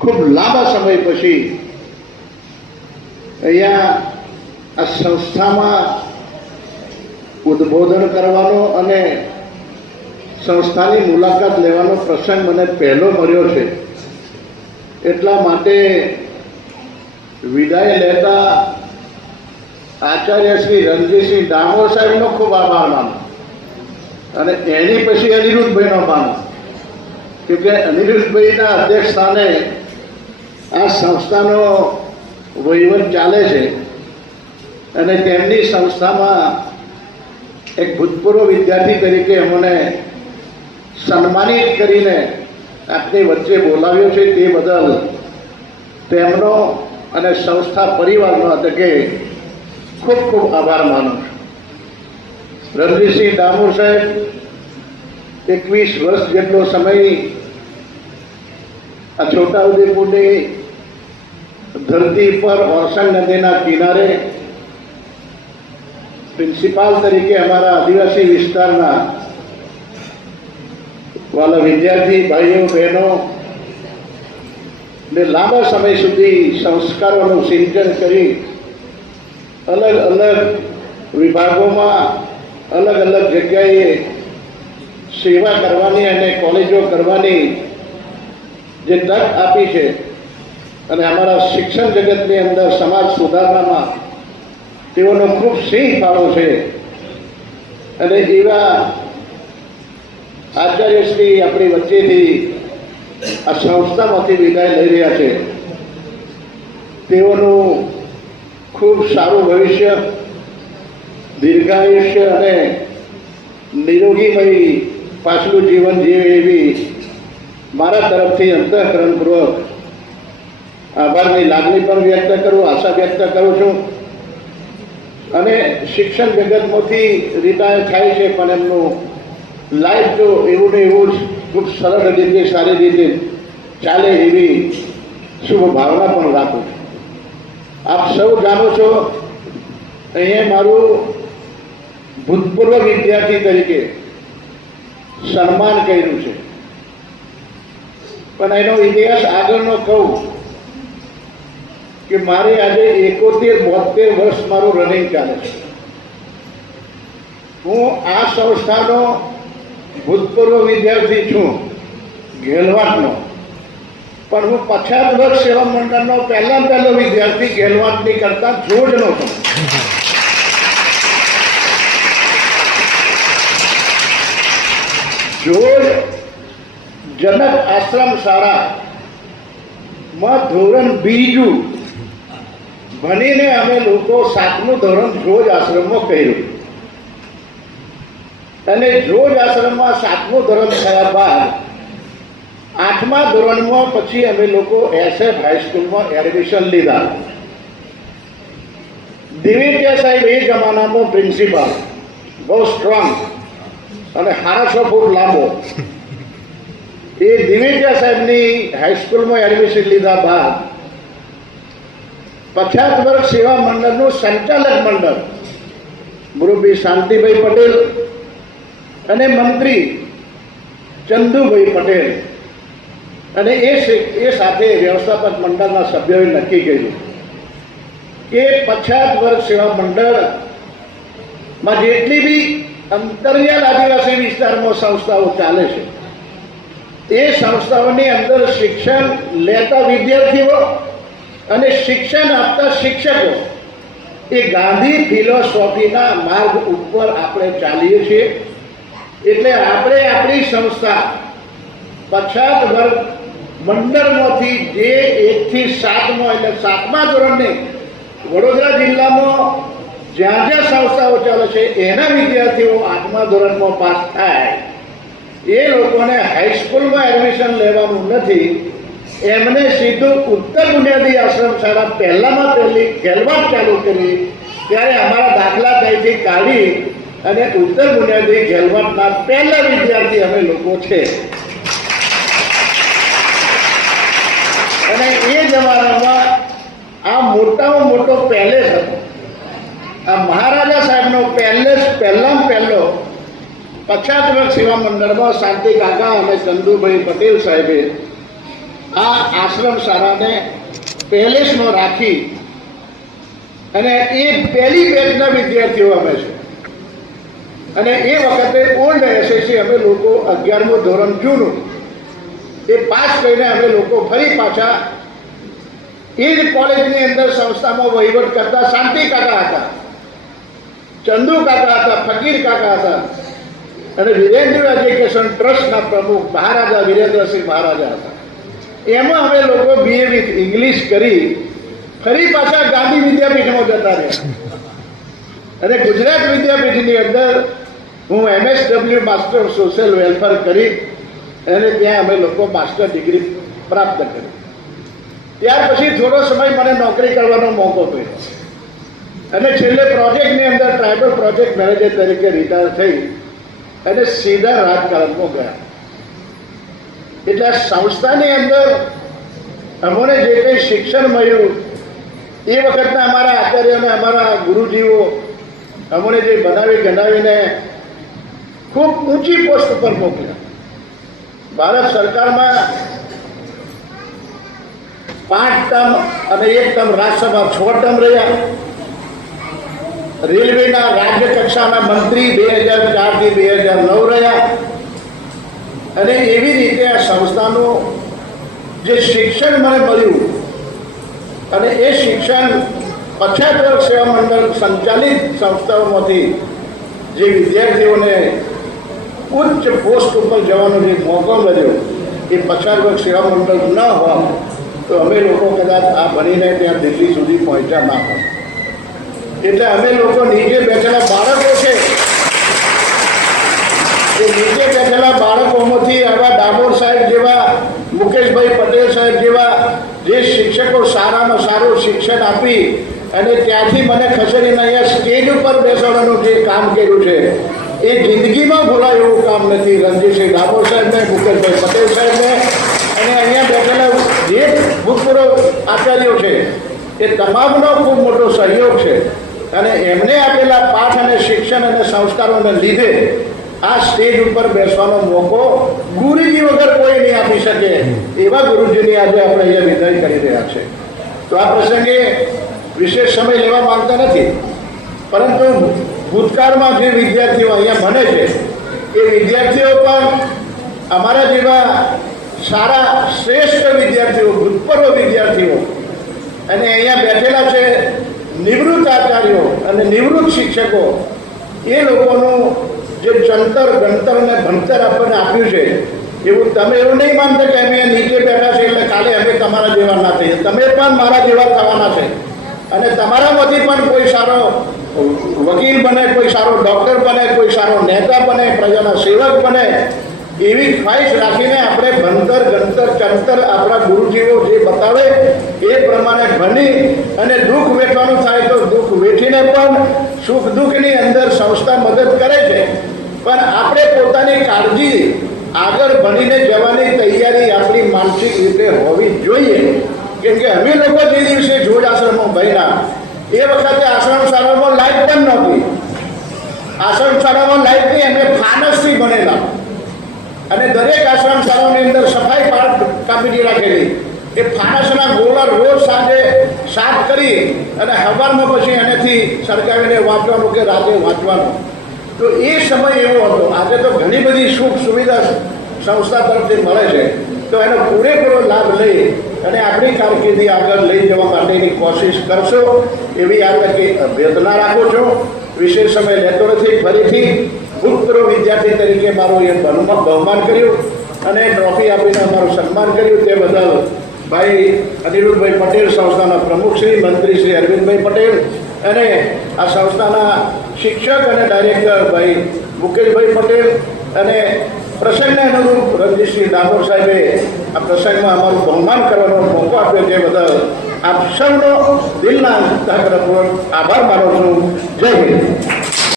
ખૂબ લાંબા સમય પછી અહીંયા આ સંસ્થામાં ઉદ્બોધન કરવાનો અને સંસ્થાની મુલાકાત લેવાનો પ્રસંગ મને પહેલો મળ્યો છે. એટલા માટે વિદાય લેતા આચાર્ય શ્રી રણજીતસિંહ ડામોર સાહેબનો ખૂબ આભાર માનું અને એની પછી અનિરુદ્ધભાઈનો માનું, કેમકે અનિરુદ્ધભાઈના અધ્યક્ષ સ્થાને આ સંસ્થાનો વહીવટ ચાલે છે અને તેમની સંસ્થામાં એક ભૂતપૂર્વ વિદ્યાર્થી તરીકે અમને સન્માનિત કરીને આપની વચ્ચે બોલાવ્યો છે. તે બદલ તેમનો અને સંસ્થા પરિવારનો તકે ખૂબ ખૂબ આભાર માનું છું. રણજીતસિંહ ડામોર સાહેબ 21 વર્ષ જેટલો સમય આ છોટાઉદેપુરની ધરતી પર ઓરસંગ નદીના કિનારે પ્રિન્સિપાલ તરીકે અમારા આદિવાસી વિસ્તારના વાલા વિદ્યાર્થી ભાઈઓ બહેનો ને લાંબા સમય સુધી સંસ્કારોનું સિંચન કરી અલગ અલગ વિભાગોમાં અલગ અલગ જગ્યાએ સેવા કરવાની અને કોલેજો કરવાની જે તક આપી છે અને અમારા શિક્ષણ જગતની અંદર સમાજ સુધારણામાં તેઓનો ખૂબ સિંહ ફાળો છે. અને એવા આચાર્યશ્રી આપણી વચ્ચેથી આ સંસ્થામાંથી વિદાય લઈ રહ્યા છે. તેઓનું ખૂબ સારું ભવિષ્ય, દીર્ઘાયુષ્ય અને નિરોગીમય પાછલું જીવન જીવે એવી મારા તરફથી અંતઃકરણપૂર્વક આભારની લાગણી પણ વ્યક્ત કરું, આશા વ્યક્ત કરું છું. અને શિક્ષણ જગતમાંથી રિટાયર થાય છે પણ એમનું લાઈફ જો એવું ને એવું જ ખૂબ સરળ રીતે સારી રીતે ચાલે એવી શુભ ભાવના પણ રાખું છું. આપ સૌ જાણો છો, અહીંયા મારું ભૂતપૂર્વ વિદ્યાર્થી તરીકે સન્માન કર્યું છે, પણ એનો ઇતિહાસ આગળનો કહું કે મારે આજે 71-72 વર્ષ મારું રનિંગ ચાલે છે. હું આ સંસ્થાનો ભૂતપૂર્વ વિદ્યાર્થી છું, ગેલવાટનો, પણ હું 50 વર્ષ સેવા મંડળનો પહેલો વિદ્યાર્થી ગેલવાટની કરતા જોડનો છું. જોડ જનક આશ્રમ શાળામાં ધોરણ 2 ભણીને અમે લોકો 7મું ધોરણ જોજ આશ્રમમાં કર્યું અને જોજ આશ્રમમાં 7મું ધોરણ થયા બાદ 8મા ધોરણમાં પછી અમે લોકો SF હાઈસ્કૂલમાં એડમિશન લીધા. દિવેટિયા સાહેબ એ જમાનામાં પ્રિન્સિપાલ, બહુ સ્ટ્રોંગ અને 6.5 ફૂટ લાંબો. એ દિવેટિયા સાહેબની હાઈસ્કૂલમાં એડમિશન લીધા બાદ 50 વર્ષ સેવા મંડળનું સંચાલક મંડળ મુરબ્બી શાંતિભાઈ પટેલ અને મંત્રી ચંદુભાઈ પટેલ અને એ સાથે વ્યવસ્થાપક મંડળના સભ્યોએ નક્કી કર્યું કે 50 વર્ષ સેવા મંડળમાં જેટલી બી અંતરિયાળ આદિવાસી વિસ્તારમાં સંસ્થાઓ ચાલે છે એ સંસ્થાઓની અંદર શિક્ષણ લેતા વિદ્યાર્થીઓ અને શિક્ષણ આપતા શિક્ષકો એ ગાંધી ફિલોસોફીના માર્ગ ઉપર આપણે ચાલીએ છીએ. એટલે આપણે આપણી સંસ્થા 50 વર્ષ મંડળમાંથી જે 1 થી 7માં એટલે 7મા ધોરણની વડોદરા જિલ્લામાં જ્યાં જ્યાં સંસ્થાઓ ચાલે છે એના વિદ્યાર્થીઓ 8મા ધોરણમાં પાસ થાય એ લોકોને હાઈસ્કૂલમાં એડમિશન લેવાનું નથી, એમને સીધું ઉત્તર બુનિયાદી આશ્રમ શાળા પહેલામાં પહેલી ગેલવાટ ચાલુ કરી ત્યારે અમારા દાખલા ત્યાંથી કાઢી અને ઉત્તર બુનિયાદી ગેલવાટના પહેલા વિદ્યાર્થી અમે લોકો છે. અને એ જમાનામાં આ મોટામાં મોટો પેલેસ હતો. આ મહારાજા સાહેબનો પેલેસ પહેલો 50 વર્ષ સેવા મંડળમાં શાંતિ કાકા અને ચંદુભાઈ પટેલ સાહેબે આ આશ્રમ શાળાને પેલેસમાં રાખી અને એ પહેલી બેચના વિદ્યાર્થીઓ અમે છે. અને એ વખતે ઓલ્ડ એસએસસી અમે લોકો 11મું ધોરણ જૂનું એ પાસ કરીને અમે લોકો ફરી પાછા એ જ કોલેજની અંદર સંસ્થામાં વહીવટ કરતા શાંતિ કાકા હતા, ચંદુ કાકા હતા, ફકીર કાકા હતા અને વિરેન્દ્ર એજ્યુકેશન ટ્રસ્ટના પ્રમુખ મહારાજા વિરેન્દ્રસિંહ મહારાજા હતા. એમાં અમે લોકો BA વિથ ઇંગ્લિશ કરી ફરી પાછા ગાંધી વિદ્યાપીઠમાં જતા રહ્યા અને ગુજરાત વિદ્યાપીઠની અંદર હું MSW master of social welfare કરી અને ત્યાં અમે લોકો માસ્ટર ડિગ્રી પ્રાપ્ત કરી. ત્યાર પછી થોડો સમય મને નોકરી કરવાનો મોકો મળ્યો અને છેલ્લે પ્રોજેક્ટની અંદર ટ્રાઇબલ પ્રોજેક્ટ મેનેજર તરીકે રિટાયર થઈ અને સીધા રાજકારણમાં ગયા. એટલે આ સંસ્થાની અંદર અમને જે કંઈ શિક્ષણ મળ્યું એ વખતના અમારા આચાર્ય અને અમારા ગુરુજીઓ અમને જે બનાવી ગણાવીને ખૂબ ઊંચી પોસ્ટ પર મોકલ્યા. ભારત સરકારમાં 5 ટર્મ અને 1 ટર્મ રાજ્યસભા 6 ટર્મ રહ્યા. રેલવેના રાજ્ય કક્ષાના મંત્રી 2004 થી 2009 રહ્યા. અને એવી રીતે આ સંસ્થાનું જે શિક્ષણ મને મળ્યું અને એ શિક્ષણ પછાત વર્ગ સેવા મંડળ સંચાલિત સંસ્થાઓમાંથી જે વિદ્યાર્થીઓને ઉચ્ચ પોસ્ટ ઉપર જવાનો જે મોકો મળ્યો એ પછાત વર્ગ સેવા મંડળ ન હોત તો અમે લોકો કદાચ આ ભણીને ત્યાં દિલ્હી સુધી પહોંચ્યા ના હોત. એટલે અમે લોકો નીચે બેઠેલા બાળકો છે એ નીચે બેઠેલા બાળકોમાંથી આવા ડામોર સાહેબ જેવા, મુકેશભાઈ પટેલ સાહેબ જેવા જે શિક્ષકો સારામાં સારું શિક્ષણ આપી અને ત્યાંથી મને ખસેડીને અહીંયા સ્ટેજ ઉપર બેસાડવાનું જે કામ કર્યું છે એ જિંદગીમાં ભૂલાય એવું કામ નથી. રણજીતસિંહ ડામોર સાહેબને, મુકેશભાઈ પટેલ સાહેબને અને અહીંયા બેઠેલા જે ભૂતપૂર્વ આચાર્યો છે એ તમામનો ખૂબ મોટો સહયોગ છે. અને એમને આપેલા પાઠ અને શિક્ષણ અને સંસ્કારોને લીધે આ સ્ટેજ ઉપર બેસવાનો મોકો ગુરુજી વગર કોઈ નહીં આપી શકે એવા ગુરુજીની આજે આપણે અહીંયા વિદાય કરી રહ્યા છે. તો આ પ્રસંગે વિશેષ સમય લેવા માંગતા નથી, પરંતુ ભૂતકાળમાં જે વિદ્યાર્થીઓ અહીંયા ભણે છે એ વિદ્યાર્થીઓ પણ અમારા જેવા સારા શ્રેષ્ઠ વિદ્યાર્થીઓ, ભૂતપૂર્વ વિદ્યાર્થીઓ અને અહીંયા બેઠેલા છે નિવૃત્ત આચાર્યો અને નિવૃત્ત શિક્ષકો, એ લોકોનું જે જંતર ગણતર અને ભણતર આપણને આપ્યું છે એવું તમે એવું નહીં માનતા કે અમે નીચે બેઠા છે એટલે કાલે અમે તમારા જેવા ના થઈએ. તમે પણ મારા જેવા થવાના છે અને તમારામાંથી પણ કોઈ સારો વકીલ બને, કોઈ સારો ડૉક્ટર બને, કોઈ સારો નેતા બને, પ્રજાના સેવક બને એવી ખ્વાહિશ રાખીને આપણે ભણતર ગણતર ચંતર આપણા ગુરુજીઓ જે બતાવે એ પ્રમાણે ભણી અને દુઃખ વેઠવાનું થાય તો દુઃખ વેઠીને પણ સુખ દુઃખની અંદર સંસ્થા મદદ કરે છે. પણ આપણે પોતાની કાળજી આગળ ભણીને જવાની તૈયારી આપણી માનસિક રીતે હોવી જોઈએ. કેમ કે અમે લોકો જે દિવસે જોડ આશ્રમમાં ભણ્યા એ વખતે આશ્રમ શાળામાં લાઇટ પણ નહોતી. આશ્રમ શાળામાં લાઇટ નહીં, અમે ફાનસથી ભણેલા અને દરેક આશ્રમ શાળાની અંદર સફાઈ કામગીરી રાખેલી. એ ફાનસના ગોળા રોજ સાંજે સાફ કરી અને સવારમાં પછી એનાથી સરકાવીને વાંચવાનું કે રાતે વાંચવાનું. તો એ સમય એવો હતો. આજે તો ઘણી બધી સુખ સુવિધા સંસ્થા તરફથી મળે છે, તો એનો પૂરેપૂરો લાભ લઈ અને આપણી કારકિર્દી આગળ લઈ જવા માટેની કોશિશ કરશો એવી આ તકે અભ્યર્થના રાખું છું. વિશેષ સમય લેતો નથી. ફરીથી ભૂતપૂર્વ વિદ્યાર્થી તરીકે મારું એ બહુમાન કર્યું અને ટ્રોફી આપીને અમારું સન્માન કર્યું તે બદલ ભાઈ અનિરુદ્ધભાઈ પટેલ, સંસ્થાના પ્રમુખ શ્રી, મંત્રી શ્રી અરવિંદભાઈ પટેલ અને આ સંસ્થાના શિક્ષક અને ડાયરેક્ટર ભાઈ મુકેશભાઈ પટેલ અને પ્રસંગને અનુરૂપ રણજીતસિંહ ડામોર સાહેબે આ પ્રસંગમાં અમારું બહુમાન કરવાનો મોકો આપ્યો તે બદલ આપ સૌનો દિલના અંતઃકરણપૂર્વક આભાર માનું છું. જય હિન્દ.